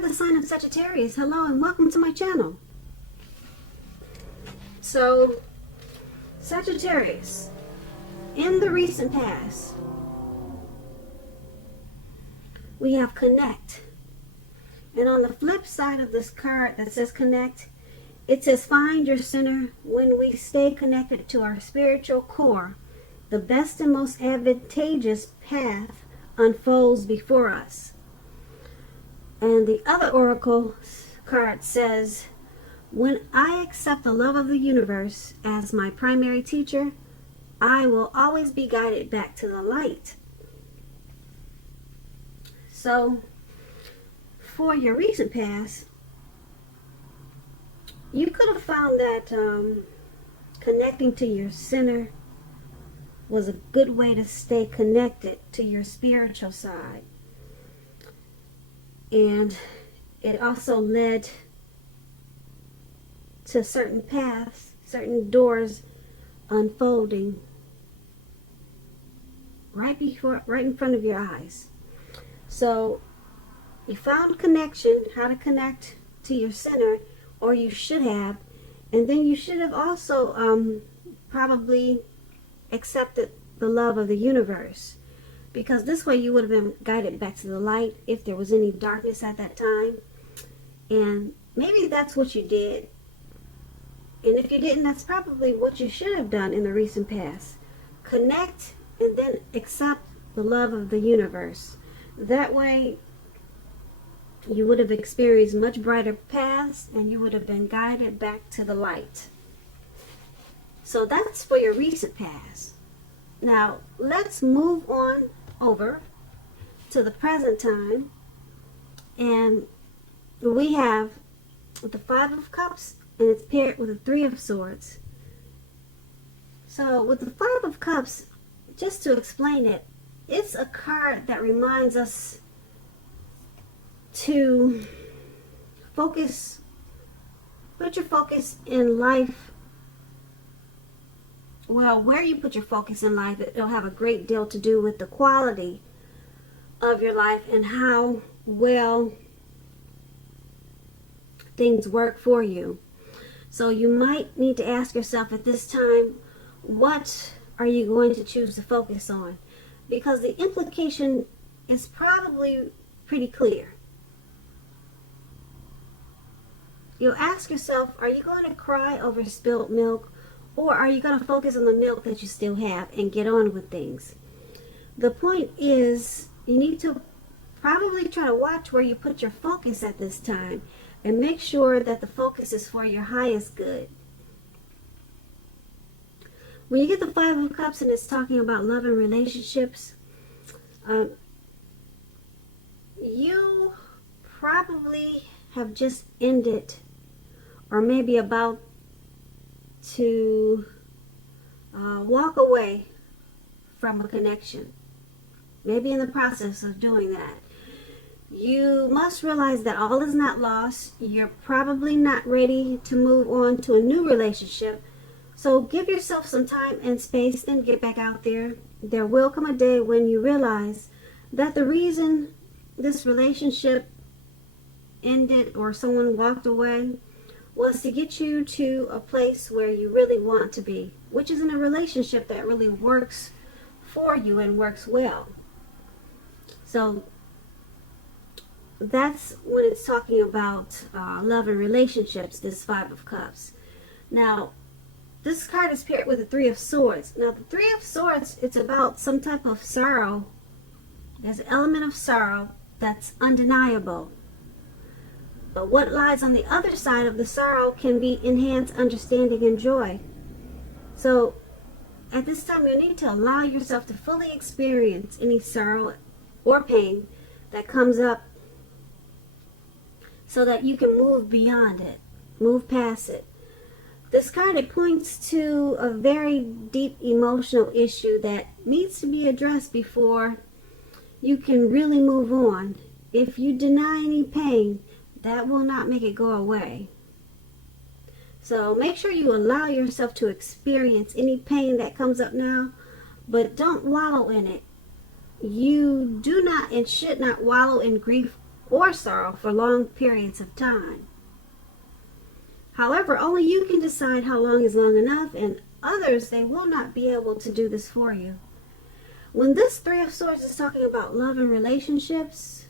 have the sign of Sagittarius. Hello and welcome to my channel. So, Sagittarius, in the recent past, we have connect. And on the flip side of this card that says connect, it says find your center. When we stay connected to our spiritual core, the best and most advantageous path unfolds before us. And the other oracle card says, when I accept the love of the universe as my primary teacher, I will always be guided back to the light. So, for your recent past, you could have found that connecting to your center was a good way to stay connected to your spiritual side. And it also led to certain paths, certain doors unfolding right in front of your eyes. So you found connection, how to connect to your center, or you should have, and then you should have also probably accepted the love of the universe, because this way you would have been guided back to the light if there was any darkness at that time. And maybe that's what you did, and if you didn't, that's probably what you should have done in the recent past. Connect and then accept the love of the universe. That way you would have experienced much brighter paths and you would have been guided back to the light. So that's for your recent past. Now let's move on over to the present time, and we have the Five of Cups, and it's paired with the Three of Swords. So with the Five of Cups, just to explain it, it's a card that reminds us to focus, put your focus in life. Well, where you put your focus in life, it'll have a great deal to do with the quality of your life and how well things work for you. So you might need to ask yourself at this time, what are you going to choose to focus on? Because the implication is probably pretty clear. You'll ask yourself, are you going to cry over spilled milk, or are you going to focus on the milk that you still have and get on with things? The point is, you need to probably try to watch where you put your focus at this time and make sure that the focus is for your highest good. When you get the Five of Cups and it's talking about love and relationships, you probably have just ended or maybe about to walk away from a connection. Maybe in the process of doing that. You must realize that all is not lost. You're probably not ready to move on to a new relationship. So give yourself some time and space and get back out there. There will come a day when you realize that the reason this relationship ended or someone walked away was to get you to a place where you really want to be, which is in a relationship that really works for you and works well. So that's when it's talking about love and relationships, this Five of Cups. Now, this card is paired with the Three of Swords. Now, the Three of Swords, it's about some type of sorrow. There's an element of sorrow that's undeniable. But what lies on the other side of the sorrow can be enhanced understanding and joy. So, at this time, you need to allow yourself to fully experience any sorrow or pain that comes up so that you can move beyond it, move past it. This card, it points to a very deep emotional issue that needs to be addressed before you can really move on. If you deny any pain, that will not make it go away. So make sure you allow yourself to experience any pain that comes up now, but don't wallow in it. You do not and should not wallow in grief or sorrow for long periods of time. However, only you can decide how long is long enough, and others, they will not be able to do this for you. When this Three of Swords is talking about love and relationships,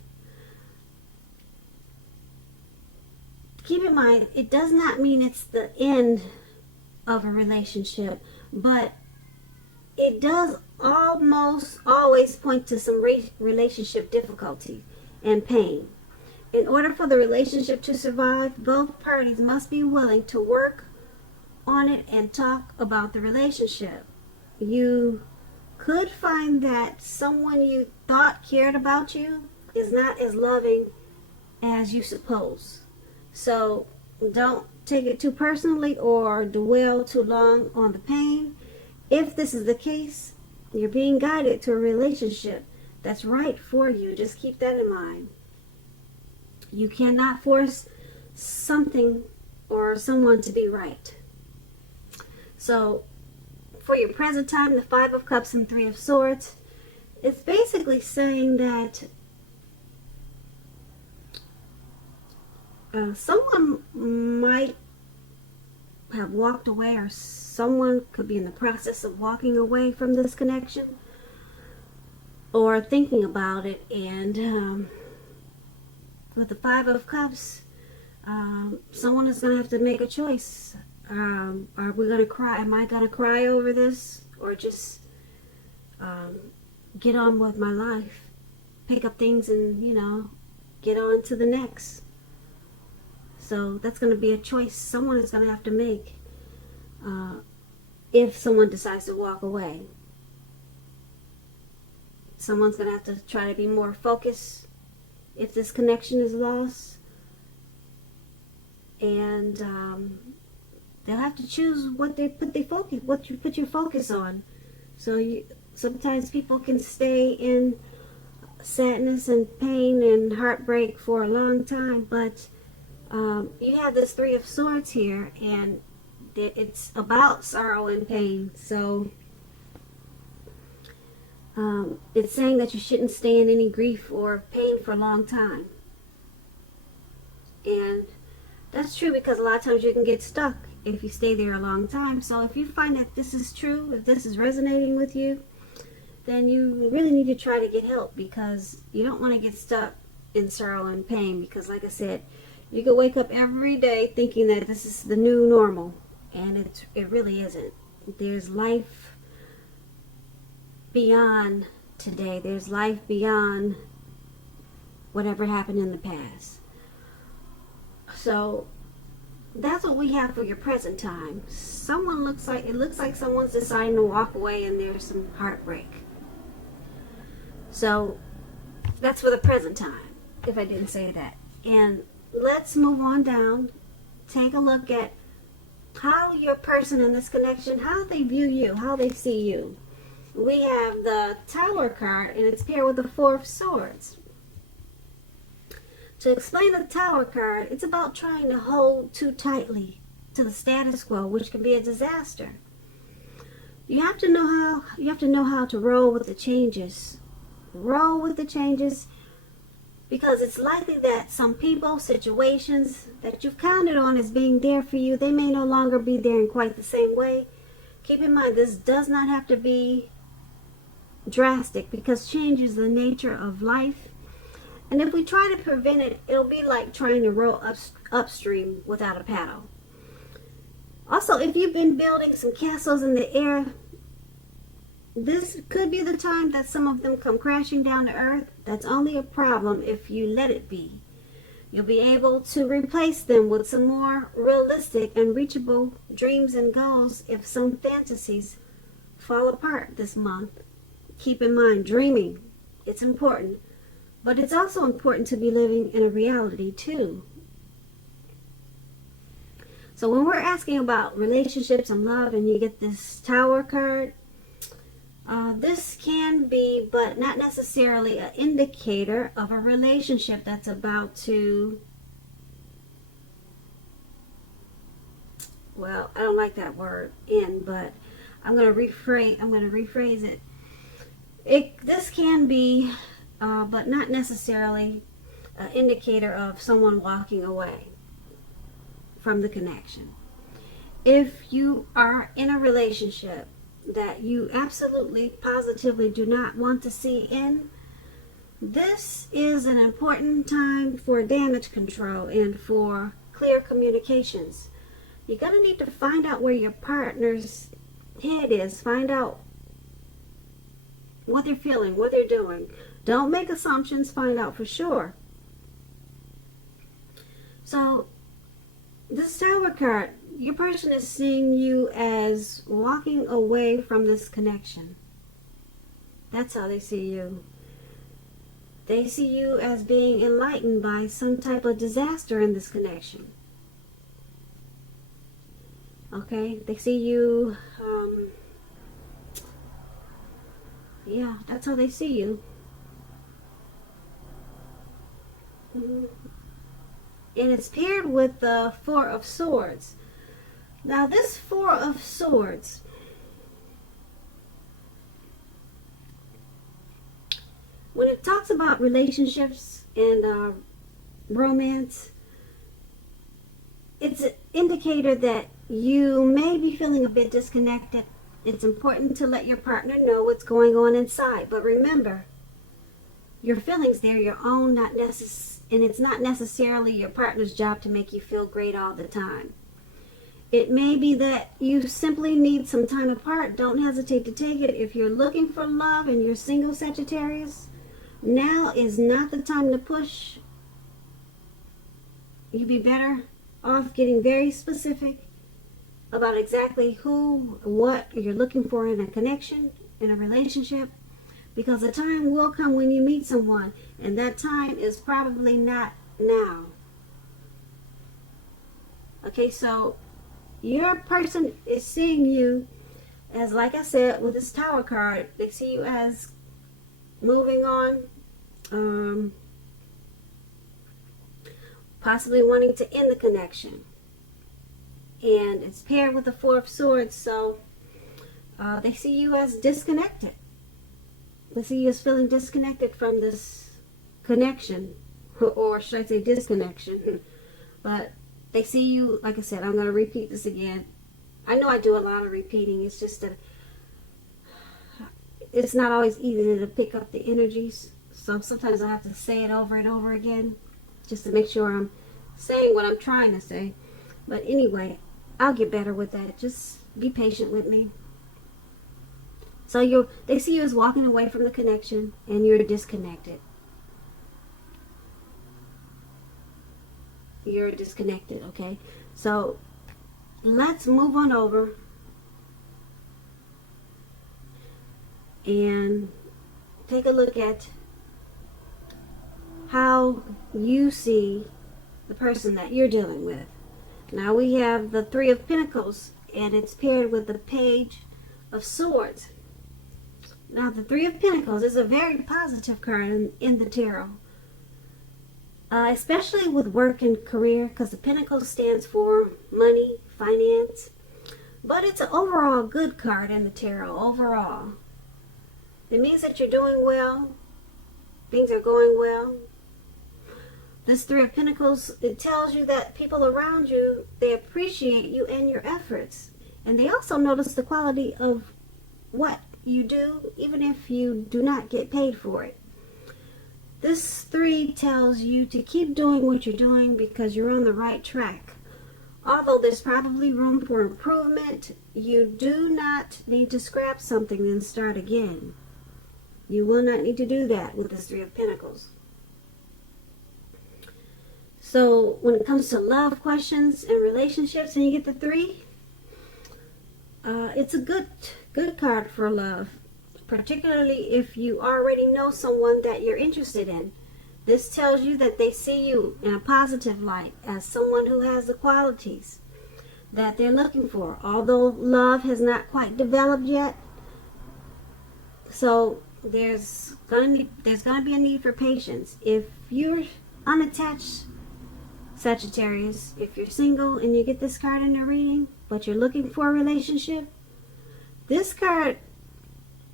keep in mind, it does not mean it's the end of a relationship, but it does almost always point to some relationship difficulty and pain. In order for the relationship to survive, both parties must be willing to work on it and talk about the relationship. You could find that someone you thought cared about you is not as loving as you suppose. So don't take it too personally or dwell too long on the pain. If this is the case, you're being guided to a relationship that's right for you. Just keep that in mind. You cannot force something or someone to be right. So for your present time, the Five of Cups and Three of Swords, it's basically saying that someone might have walked away, or someone could be in the process of walking away from this connection or thinking about it. And with the Five of Cups, someone is going to have to make a choice. Are we going to cry? Am I going to cry over this, or just get on with my life, pick up things and, get on to the next? So that's going to be a choice someone is going to have to make if someone decides to walk away. Someone's going to have to try to be more focused if this connection is lost. And they'll have to choose what you put your focus on. So sometimes people can stay in sadness and pain and heartbreak for a long time, but you have this Three of Swords here, and it's about sorrow and pain. So it's saying that you shouldn't stay in any grief or pain for a long time. And that's true, because a lot of times you can get stuck if you stay there a long time. So if you find that this is true, if this is resonating with you, then you really need to try to get help, because you don't want to get stuck in sorrow and pain. Because like I said, you could wake up every day thinking that this is the new normal, and it really isn't. There's life beyond today. There's life beyond whatever happened in the past. So that's what we have for your present time. It looks like someone's deciding to walk away, and there's some heartbreak. So that's for the present time, if I didn't say that. And let's move on down. Take a look at how your person in this connection, how they view you, how they see you. We have the Tower card, and it's paired with the Four of Swords. To explain the Tower card, it's about trying to hold too tightly to the status quo, which can be a disaster. You have to know how to roll with the changes. Roll with the changes, because it's likely that some people, situations that you've counted on as being there for you, they may no longer be there in quite the same way. Keep in mind, this does not have to be drastic, because change is the nature of life. And if we try to prevent it, it'll be like trying to row upstream without a paddle. Also, if you've been building some castles in the air, this could be the time that some of them come crashing down to earth. That's only a problem if you let it be. You'll be able to replace them with some more realistic and reachable dreams and goals if some fantasies fall apart this month. Keep in mind, dreaming, it's important. But it's also important to be living in a reality too. So when we're asking about relationships and love, and you get this Tower card, this can be, but not necessarily, an indicator of a relationship that's about to, well, I don't like that word, end, but I'm going to rephrase it. This can be, but not necessarily, an indicator of someone walking away from the connection. If you are in a relationship that you absolutely, positively do not want to see in, this is an important time for damage control and for clear communications. You're going to need to find out where your partner's head is. Find out what they're feeling, what they're doing. Don't make assumptions. Find out for sure. So, this Tower card, your person is seeing you as walking away from this connection. That's how they see you. They see you as being enlightened by some type of disaster in this connection. Okay? They see you, yeah, that's how they see you. And it's paired with the Four of Swords. Now this Four of Swords, when it talks about relationships and romance, it's an indicator that you may be feeling a bit disconnected. It's important to let your partner know what's going on inside. But remember, your feelings, they're your own, and it's not necessarily your partner's job to make you feel great all the time. It may be that you simply need some time apart. Don't hesitate to take it. If you're looking for love and you're single, Sagittarius, now is not the time to push. You'd be better off getting very specific about exactly who, what you're looking for in a connection, in a relationship, because the time will come when you meet someone, and that time is probably not now. Okay, so your person is seeing you as, like I said, with this Tower card, they see you as moving on, possibly wanting to end the connection. And it's paired with the Four of Swords, so they see you as disconnected. They see you as feeling disconnected from this connection, or should I say disconnection. But they see you, like I said, I'm going to repeat this again. I know I do a lot of repeating. It's just that it's not always easy to pick up the energies. So sometimes I have to say it over and over again just to make sure I'm saying what I'm trying to say. But anyway, I'll get better with that. Just be patient with me. So they see you as walking away from the connection and you're disconnected. You're disconnected, okay? So let's move on over and take a look at how you see the person that you're dealing with. Now we have the Three of Pentacles, and it's paired with the Page of Swords. Now the Three of Pentacles is a very positive card in the tarot, especially with work and career, because the Pentacles stands for money, finance. But it's an overall good card in the tarot, overall. It means that you're doing well, things are going well. This Three of Pentacles, it tells you that people around you, they appreciate you and your efforts. And they also notice the quality of what you do, even if you do not get paid for it. This three tells you to keep doing what you're doing because you're on the right track. Although there's probably room for improvement, you do not need to scrap something and start again. You will not need to do that with this Three of Pentacles. So when it comes to love questions and relationships, and you get the three, it's a good card for love, particularly if you already know someone that you're interested in. This tells you that they see you in a positive light as someone who has the qualities that they're looking for, although love has not quite developed yet. So there's gonna be a need for patience. If you're unattached, Sagittarius, if you're single and you get this card in a reading, but you're looking for a relationship, this card,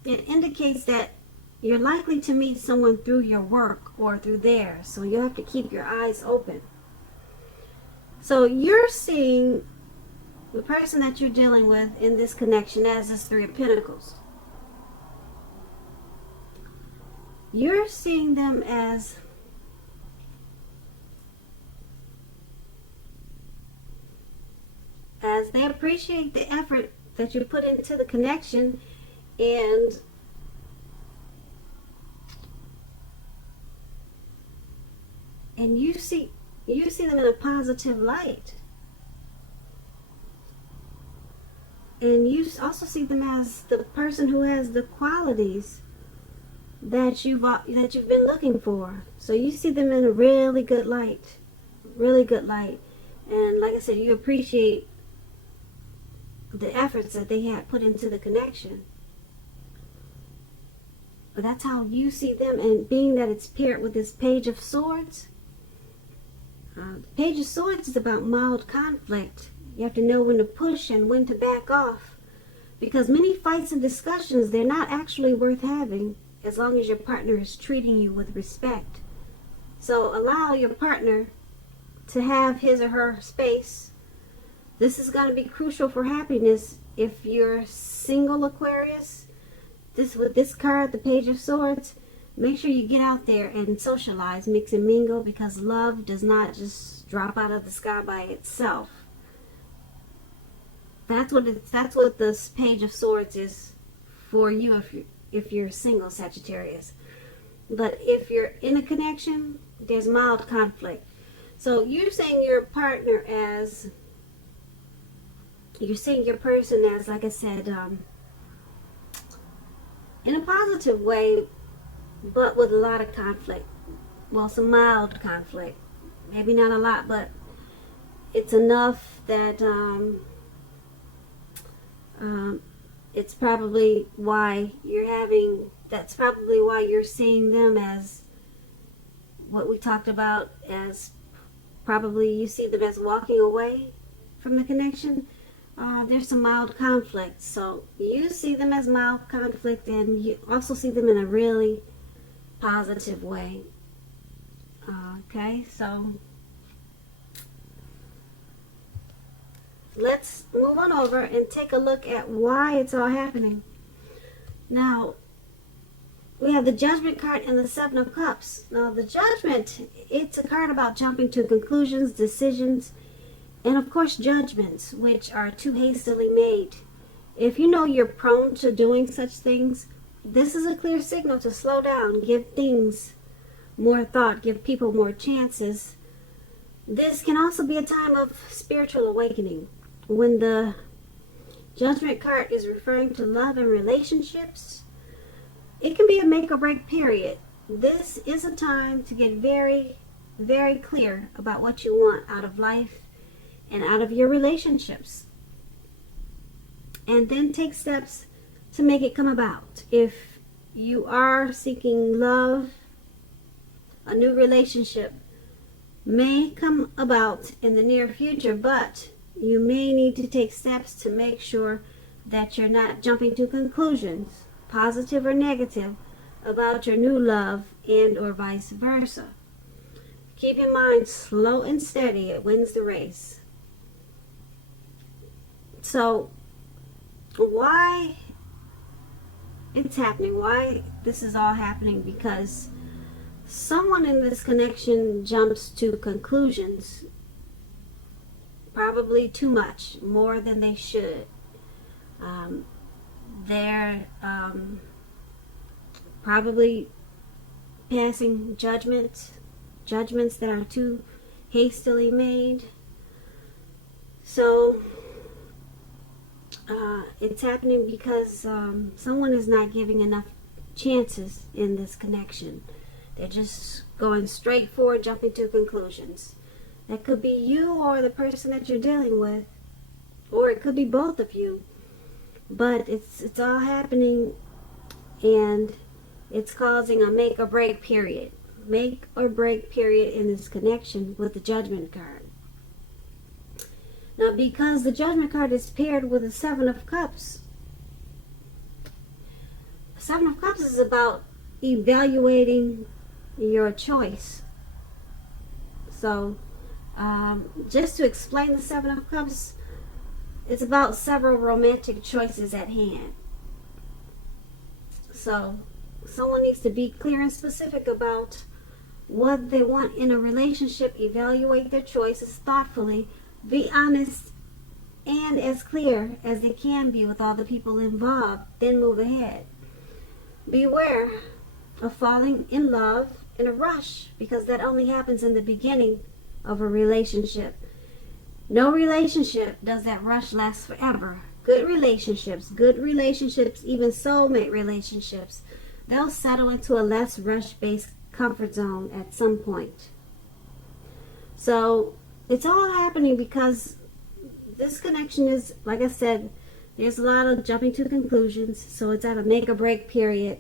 it indicates that you're likely to meet someone through your work or through theirs. So you have to keep your eyes open. So you're seeing the person that you're dealing with in this connection as this Three of Pentacles. You're seeing them as they appreciate the effort that you put into the connection, and you see them in a positive light. And you also see them as the person who has the qualities that you've been looking for. So you see them in a really good light, really good light. And like I said, you appreciate the efforts that they had put into the connection. But that's how you see them. And being that it's paired with this Page of Swords, the Page of Swords is about mild conflict. You have to know when to push and when to back off, because many fights and discussions, they're not actually worth having as long as your partner is treating you with respect. So allow your partner to have his or her space. This is going to be crucial for happiness if you're single, Aquarius. With this card, the Page of Swords, make sure you get out there and socialize, mix and mingle, because love does not just drop out of the sky by itself. That's what this Page of Swords is for you if you're single, Sagittarius. But if you're in a connection, there's mild conflict. So you're saying your partner as, you're seeing your person as, like I said, in a positive way, but with a lot of conflict. Well, some mild conflict. Maybe not a lot, but it's enough that it's probably why that's probably why you're seeing them as what we talked about, as probably you see them as walking away from the connection. There's some mild conflict. So you see them as mild conflict, and you also see them in a really positive way. Okay, so let's move on over and take a look at why it's all happening. Now, we have the Judgment card and the Seven of Cups. Now, the Judgment, it's a card about jumping to conclusions, decisions, and of course judgments, which are too hastily made. If you know you're prone to doing such things, this is a clear signal to slow down, give things more thought, give people more chances. This can also be a time of spiritual awakening. When the Judgment card is referring to love and relationships, it can be a make or break period. This is a time to get very, very clear about what you want out of life and out of your relationships, and then take steps to make it come about. If you are seeking love, a new relationship may come about in the near future, but you may need to take steps to make sure that you're not jumping to conclusions, positive or negative, about your new love, and or vice versa. Keep in mind, slow and steady, it wins the race. So, why it's happening, why this is all happening, because someone in this connection jumps to conclusions, probably too much, more than they should. They're probably passing judgments that are too hastily made. So it's happening because someone is not giving enough chances in this connection. They're just going straight forward, jumping to conclusions. That could be you or the person that you're dealing with, or it could be both of you. But it's all happening, and it's causing a make or break period. Make or break period in this connection with the Judgment card. Now, because the Judgment card is paired with the Seven of Cups, the Seven of Cups is about evaluating your choice. So, just to explain the Seven of Cups, it's about several romantic choices at hand. So, someone needs to be clear and specific about what they want in a relationship, evaluate their choices thoughtfully, be honest and as clear as they can be with all the people involved, then move ahead. Beware of falling in love in a rush, because that only happens in the beginning of a relationship. No relationship does that rush last forever. Good relationships, even soulmate relationships, they'll settle into a less rush-based comfort zone at some point. So it's all happening because this connection is, like I said, there's a lot of jumping to conclusions. So it's at a make or break period.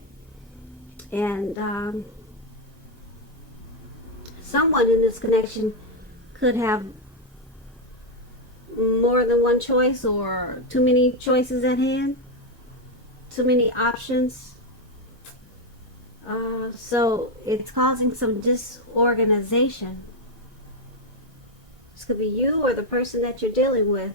And someone in this connection could have more than one choice, or too many choices at hand, too many options. So it's causing some disorganization. This could be you or the person that you're dealing with.